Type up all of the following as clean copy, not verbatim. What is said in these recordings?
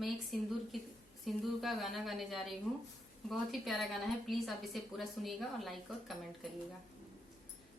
मैं एक सिंदूर का गाना गाने जा रही हूँ। बहुत ही प्यारा गाना है, प्लीज आप इसे पूरा सुनिएगा और लाइक और कमेंट करिएगा।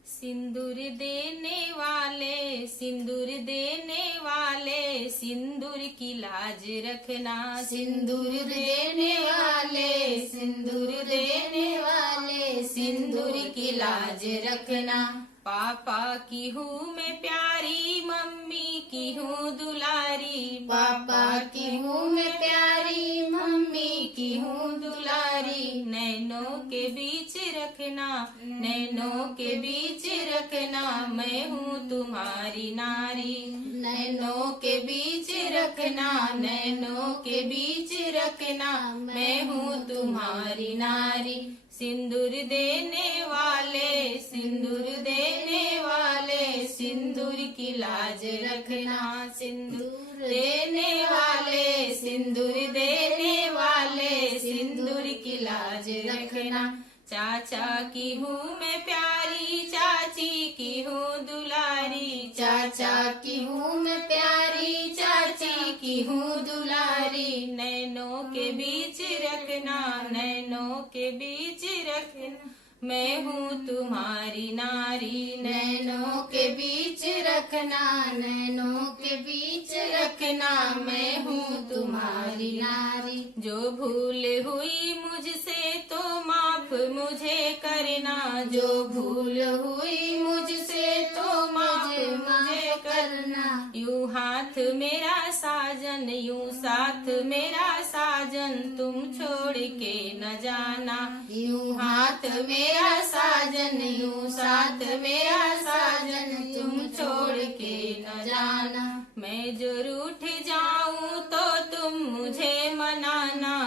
सिंदूर देने वाले, सिंदूर देने वाले, सिंदूर की लाज रखना। सिंदूर देने वाले, सिंदूर देने वाले, सिंदूर की लाज रखना। पापा की हूँ मैं प्यारी, मम्मी की हूँ दुलारी। पापा की हूँ मैं प्यारी, मम्मी की हूँ दुलारी। नैनों के बीच रखना, नैनों के बीच रखना, मैं हूँ तुम्हारी नारी। नैनों के बीच रखना, नैनों के बीच रखना, मैं हूँ तुम्हारी नारी। सिंदूर देने वाले, सिंदूर देने वाले, सिंदूर की लाज रखना। सिंदूर देने वाले, सिंदूर देने वाले, सिंदूर की लाज रखना। चाचा की हूँ मैं प्यारी, चाची की हूँ दुलारी। चाचा की हूँ मैं प्यारी, चाची की हूँ दुलारी। नैनों के बीच रखना, नैनों के बीच रखना, मैं हूँ तुम्हारी नारी। नैनों के बीच रखना, नैनों के बीच रखना, मैं हूँ तुम्हारी नारी। जो भूल हुई मुझसे तो माफ मुझे करना। जो भूल हुई मुझसे तो मुझे करना। यूं हाथ मेरा साजन, यूं साथ मेरा साजन, तुम छोड़ के न जाना। यूं हाथ मेरा साजन, यूं साथ मेरा साजन, तुम छोड़ के न जाना। मैं जो रूठ जाऊं तो तुम मुझे मनाना।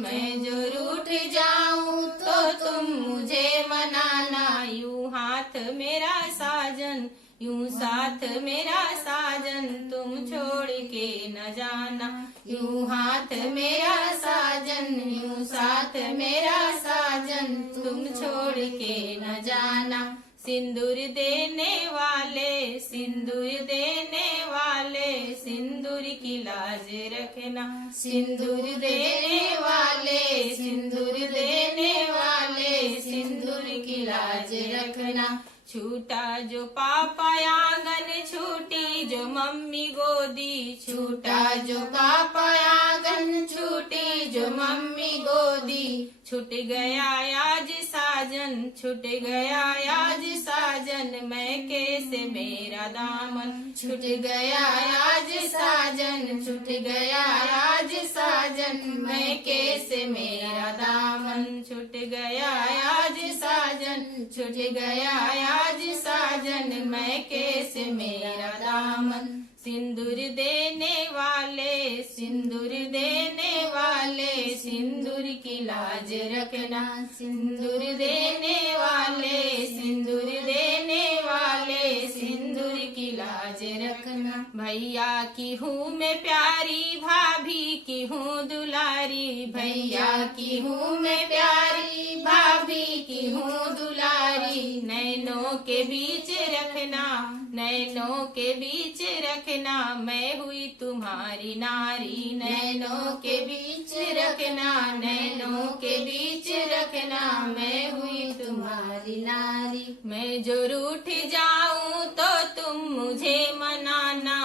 मैं जो रूठ जाऊं तो तुम मुझे मनाना। यूं हाथ मेरा साजन, यूं साथ मेरा साजन, तुम छोड़ के न जाना। यूं हाथ मेरा साजन, यूं साथ मेरा साजन, तुम छोड़ के न जाना। सिंदूर देने वाले, सिंदूर देने वाले, सिंदूर की लाज रखना। सिंदूर देने वाले, सिंदूर देने वाले, सिंदूर की लाज रखना। छूटा जो पापा आंगन, छूटी जो मम्मी गोदी। छूटा जो पापा आंगन, छूटी जो मम्मी गोदी। छूट गया आज साजन, छूट गया आज साजन, मैं कैसे मेरा दामन। छूट गया आज साजन, छूट गया आज साजन, मैं कैसे मेरा दामन। छूट गया आज साजन, छूट गया आज साजन, मैं कैसे मेरा दामन। सिंदूर देने वाले, सिंदूर देने वाले, सिंदूर की लाज रखना। सिंदूर देने वाले, सिंदूर देने वाले, सिंदूर की लाज रखना। भैया की हूँ मैं प्यारी, भाभी की हूँ दुलारी। भैया की हूँ मैं प्यारी, भाभी की हूँ दुलारी। नैनों के बीच रखना, नैनों के बीच रखना, मैं हुई तुम्हारी नारी। नैनों के बीच रखना, नैनों के बीच रखना, मैं हुई तुम्हारी नारी। मैं जो रूठ जाऊं तो तुम मुझे मनाना।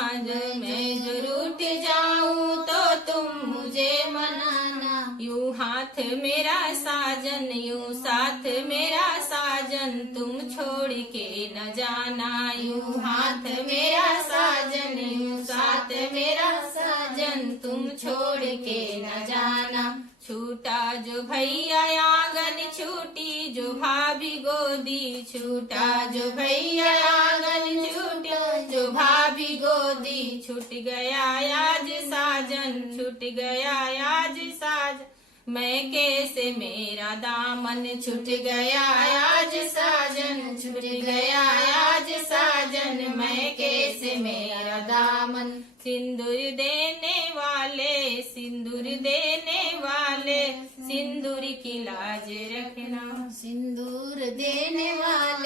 मैं जो रूठ जाऊं तो तुम मुझे मनाना। यूं हाथ मेरा साजन, यूं साथ मेरा साजन, तुम छोड़ के न जाना। यूं हाथ मेरा साजन, यूं साथ मेरा साजन, तुम छोड़ के न जाना। छूटा जो भैया आंगन, छूटी जो भाभी गोदी। छूटा जो भैया आंगन, छूटा जो भाभी गोदी। छूट गया आज साजन, छूट गया आज साजन, मैं कैसे मेरा दामन। छूट गया आज साजन, छूट गया आज साजन, मैं कैसे मेरा दामन। सिंदूर देने वाले, सिंदूर देने वाले, सिंदूर की लाज रखना। सिंदूर देने वाले,